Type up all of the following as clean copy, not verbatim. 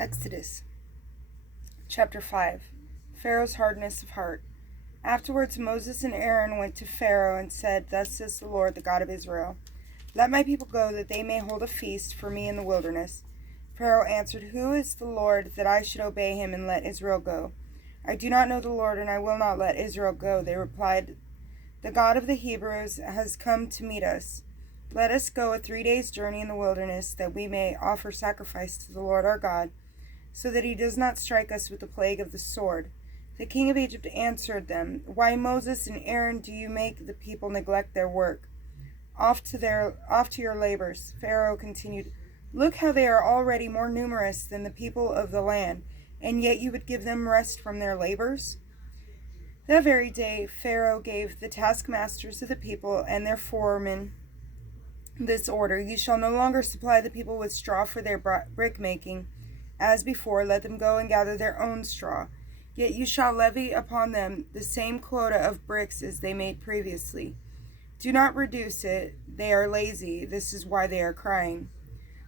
Exodus chapter 5. Pharaoh's hardness of heart. Afterwards Moses and Aaron went to Pharaoh and said, Thus says the Lord, the God of Israel, Let my people go, that they may hold a feast for me in the wilderness. Pharaoh answered, Who is the Lord, that I should obey him and let Israel go? I do not know the Lord, and I will not let Israel go. They replied, The God of the Hebrews has come to meet us. Let us go a 3 days' journey in the wilderness, that we may offer sacrifice to the Lord our God, so that he does not strike us with the plague of the sword. The king of Egypt answered them, Why, Moses and Aaron, do you make the people neglect their work? Off to your labors. Pharaoh continued, Look how they are already more numerous than the people of the land, and yet you would give them rest from their labors? That very day Pharaoh gave the taskmasters of the people and their foremen this order, You shall no longer supply the people with straw for their brick-making. As before, let them go and gather their own straw. Yet you shall levy upon them the same quota of bricks as they made previously. Do not reduce it. They are lazy. This is why they are crying.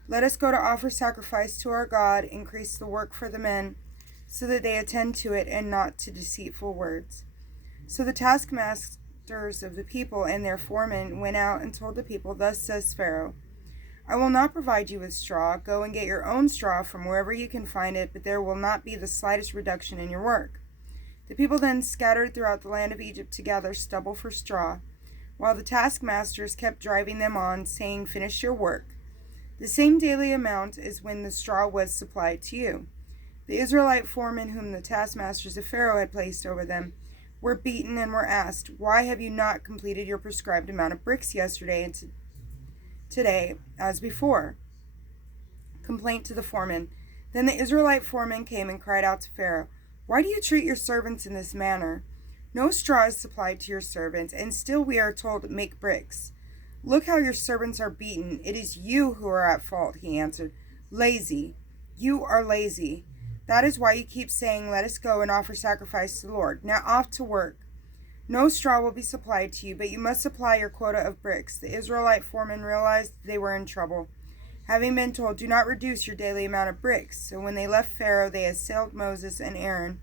Let us go to offer sacrifice to our God. Increase the work for the men, so that they attend to it and not to deceitful words. So the taskmasters of the people and their foremen went out and told the people, Thus says Pharaoh, I will not provide you with straw. Go and get your own straw from wherever you can find it, but there will not be the slightest reduction in your work. The people then scattered throughout the land of Egypt to gather stubble for straw, while the taskmasters kept driving them on, saying, Finish your work. The same daily amount as when the straw was supplied to you. The Israelite foremen whom the taskmasters of Pharaoh had placed over them were beaten and were asked, Why have you not completed your prescribed amount of bricks yesterday and today as before? Complaint to the foreman. Then the Israelite foreman came and cried out to Pharaoh, Why do you treat your servants in this manner? No straw is supplied to your servants, and still we are told, Make bricks. Look how your servants are beaten. It is you who are at fault, he answered. Lazy. You are lazy. That is why you keep saying, Let us go and offer sacrifice to the Lord. Now off to work. No straw will be supplied to you, but you must supply your quota of bricks. The Israelite foremen realized they were in trouble, having been told, Do not reduce your daily amount of bricks. So when they left Pharaoh, they assailed Moses and Aaron,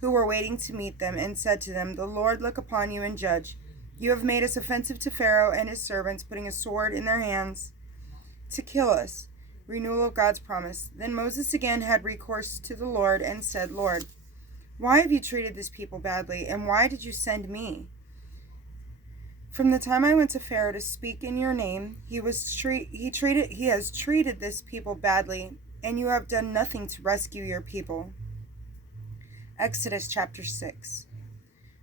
who were waiting to meet them, and said to them, The Lord look upon you and judge. You have made us offensive to Pharaoh and his servants, putting a sword in their hands to kill us. Renewal of God's promise. Then Moses again had recourse to the Lord and said, Lord, why have you treated this people badly, and why did you send me? From the time I went to Pharaoh to speak in your name, he has treated this people badly, and you have done nothing to rescue your people. Exodus chapter 6.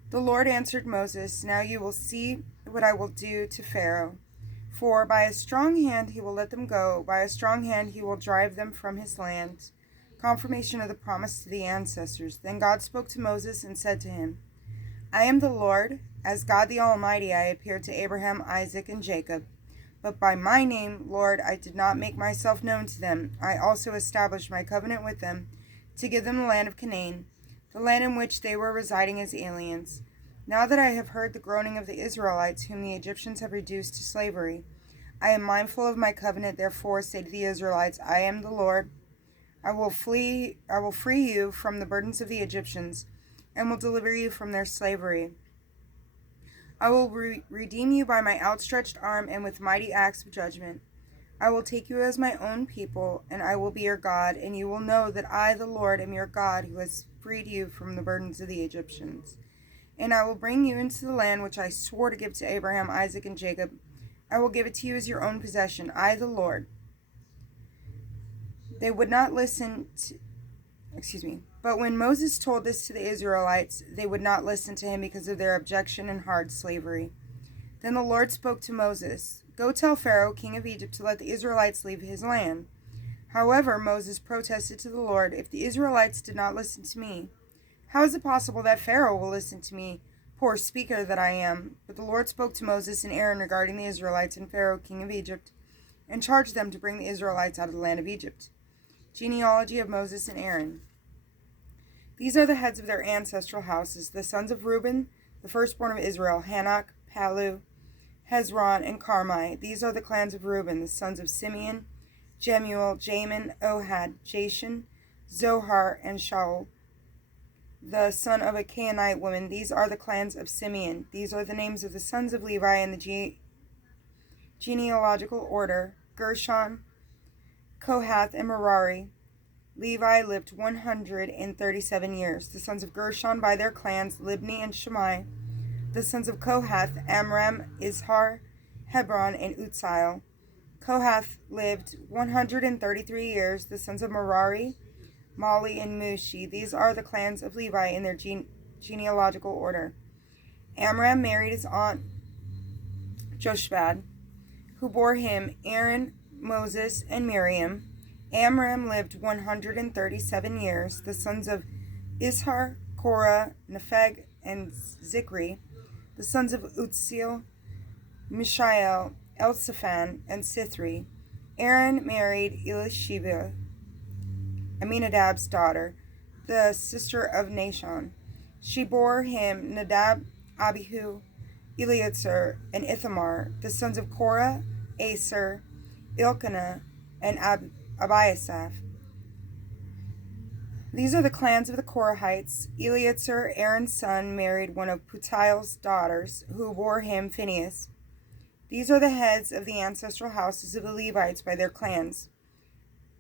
The Lord answered Moses, Now you will see what I will do to Pharaoh. For by a strong hand he will let them go, by a strong hand he will drive them from his land. Confirmation of the promise to the ancestors. Then God spoke to Moses and said to him, I am the Lord. As God the Almighty I appeared to Abraham, Isaac, and Jacob. But by my name, Lord, I did not make myself known to them. I also established my covenant with them to give them the land of Canaan, the land in which they were residing as aliens. Now that I have heard the groaning of the Israelites, whom the Egyptians have reduced to slavery, I am mindful of my covenant. Therefore say to the Israelites, I am the Lord. I will free you from the burdens of the Egyptians, and will deliver you from their slavery. I will redeem you by my outstretched arm and with mighty acts of judgment. I will take you as my own people, and I will be your God, and you will know that I, the Lord, am your God, who has freed you from the burdens of the Egyptians. And I will bring you into the land which I swore to give to Abraham, Isaac, and Jacob. I will give it to you as your own possession. I, the Lord. They would not listen to... But when Moses told this to the Israelites, they would not listen to him because of their objection and hard slavery. Then the Lord spoke to Moses, Go tell Pharaoh, king of Egypt, to let the Israelites leave his land. However, Moses protested to the Lord, If the Israelites did not listen to me, how is it possible that Pharaoh will listen to me, poor speaker that I am? But the Lord spoke to Moses and Aaron regarding the Israelites and Pharaoh, king of Egypt, and charged them to bring the Israelites out of the land of Egypt. Genealogy of Moses and Aaron. These are the heads of their ancestral houses, the sons of Reuben, the firstborn of Israel, Hanok, Palu, Hezron, and Carmi. These are the clans of Reuben, the sons of Simeon, Jemuel, Jamin, Ohad, Jashan, Zohar, and Shaul, the son of a Canaanite woman. These are the clans of Simeon. These are the names of the sons of Levi in the genealogical order: Gershon, Kohath, and Merari. Levi lived 137 years. The sons of Gershon by their clans: Libni and Shimei. The sons of Kohath: Amram, Izhar, Hebron, and Uzziel. Kohath lived 133 years. The sons of Merari: Mali and Mushi. These are the clans of Levi in their genealogical order. Amram married his aunt Joshbad, who bore him Aaron, Moses, and Miriam. Amram lived 137 years. The sons of Izhar: Korah, Nepheg, and Zikri. The sons of Uzziel: Mishael, Elzaphan, and Sithri. Aaron married Elisheba, Aminadab's daughter, the sister of Nahshon. She bore him Nadab, Abihu, Eleazar, and Ithamar. The sons of Korah: Aser, Elkanah, and Abiasaph. These are the clans of the Korahites. Eleazar, Aaron's son, married one of Putiel's daughters, who bore him Phinehas. These are the heads of the ancestral houses of the Levites by their clans.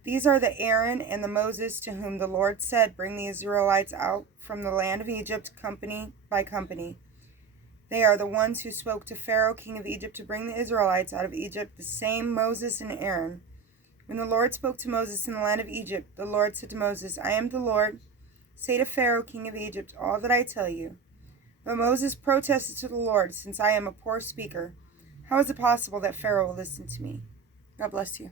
These are the Aaron and the Moses to whom the Lord said, "Bring the Israelites out from the land of Egypt company by company." They are the ones who spoke to Pharaoh, king of Egypt, to bring the Israelites out of Egypt, the same Moses and Aaron. When the Lord spoke to Moses in the land of Egypt, the Lord said to Moses, "I am the Lord. Say to Pharaoh, king of Egypt, all that I tell you." But Moses protested to the Lord, "Since I am a poor speaker, how is it possible that Pharaoh will listen to me?" God bless you.